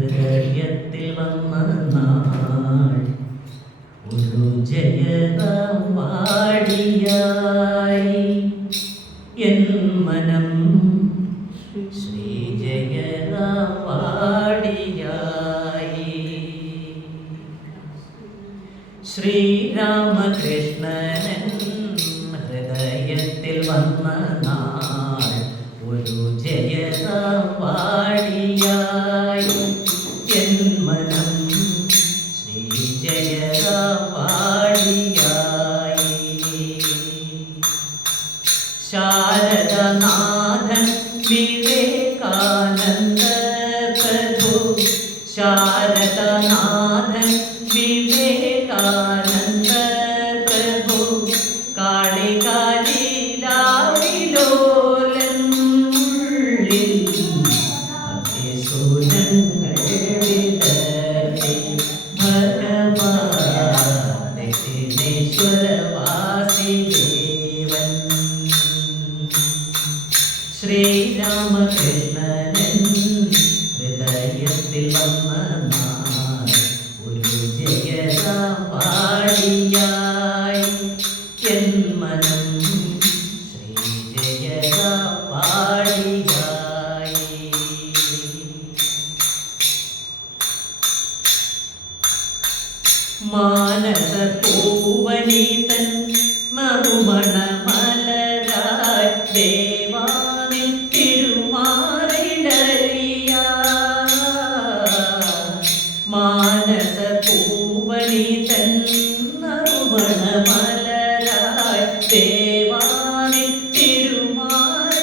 ഹൃദയത്തിൽ വന്ന നാൾ ഒരു ജയഗാനം പാടിയായി എൻ മനം ശ്രീ ജയഗാനം പാടിയായി. ശ്രീരാമകൃഷ്ണൻ ഹൃദയത്തിൽ വന്ന നാൾ ഒരു ജയഗാനം പാടിയായി എൻ മനം ശ്രീ ജയഗാനം പാടിയായി. ശാരദനാഥൻ വിവേകാനന്ദ പ്രഭു, ശാരദനാഥൻ വിവേകാനന്ദ പ്രഭു, കാളികാലിലോലൻ ഉള്ളിൽ ഭക്തിസൂനങ്ങൾ വിതർത്തി ഭഗവാൻ വാസുദേവൻ. ശ്രീരാമകൃഷ്ണൻ ഹൃദയത്തിൽ വന്ന നാൾ ഒരു ജയഗാനം പാടിയായി എൻ മനം ശ്രീ ജയഗാനം പാടിയായി. മാനസ പൂവനീതൻ നറുമണ മലരായി ദേവാനിൻ തിരുമാറിലറിയ. മാനസ പൂവനീതൻ നറുമണ മലരായി ദേവാനിൻ തിരുമാറിലറിയ.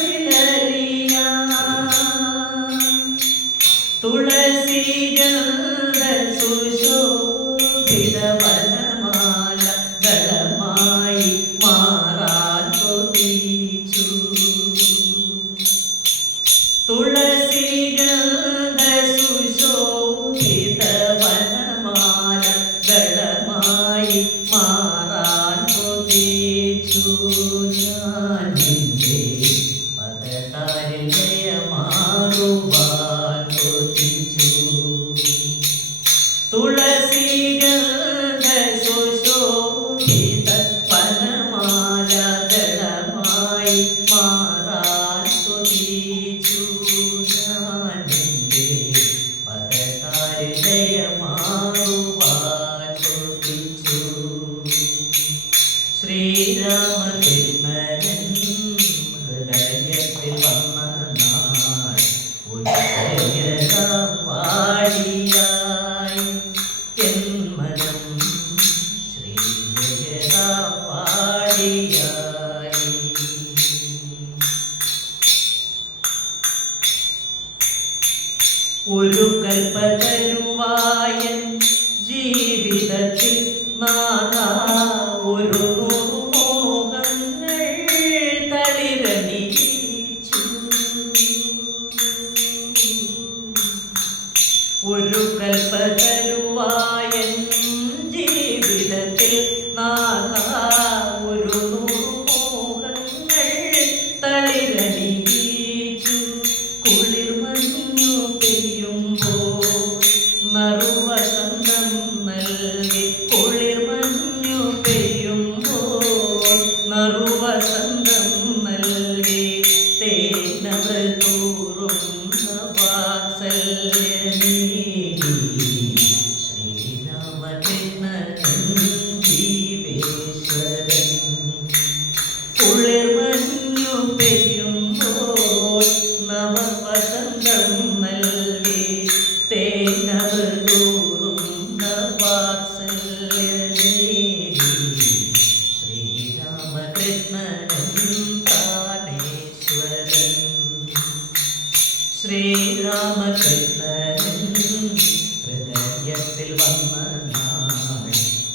തുളസിഗന്ധ സുശോഭിത വനമാല ദളമായി മാറാൻ കൊതിച്ചു. തുളസിഗന്ധ സുശോഭിത വനമാല ദളമായി മാറാൻ കൊതിച്ചു. ഞാൻ നിന്റെ പദതാരിൽ ലയമാറുവാൻ കൊതിച്ചു. തുളസിഗന്ധ സുശോഭിത വനമാല ദളമായി മാറാൻ കൊതിച്ചു. ഞാൻ നിന്റെ പദതാരിൽ ലയമാറുവാൻ കൊതിച്ചു. ശ്രീരാമകൃഷ്ണൻ ഹൃദയത്തിൽ വന്ന നാൾ ഒരു ജയഗാനം പാടിയായി എൻ മനം ശ്രീ ജയഗാനം പാടിയായി. ഒരു കൽപ്പതരുവായൻ ജീവിതത്തിൽ നാദാ ഒരു മോഹങ്ങൾ തളിരണിയിച്ചു. ഒരു കൽപ്പതരുവായൻ ജീവിതത്തിൽ നാദാ ഒരു മോഹങ്ങൾ തളിരണിയിച്ചു. കുളിർമഞ്ഞു പെയ്യുമ്പോൾ നറുവസന്തം നൽകി. കുളിർമഞ്ഞു പെയ്യുമ്പോൾ നറുവസന്തം നൽകി. തേനവൾ തോറുന്ന വാത്സല്യമേ ശ്രീരാമകൃഷ്ണൻ ജീവേശ്വരൻ. കുളിർമഞ്ഞു പെയ്യുമ്പോൾ നവവസന്തം നൽകി. തേനവൾ തോറുന്ന വാത്സല്യമേ ശ്രീരാമകൃഷ്ണൻ പ്രാണേശ്വരൻ. ശ്രീരാമകൃഷ്ണൻ ഹൃദയത്തിൽ വന്ന നാൾ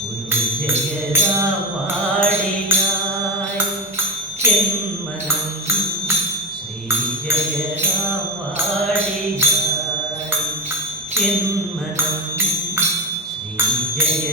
ഒരു ജയഗാനം പാടിയായി എൻ മനം ശ്രീ ജയഗാനം പാടിയായി എൻ മനം ശ്രീ ജയ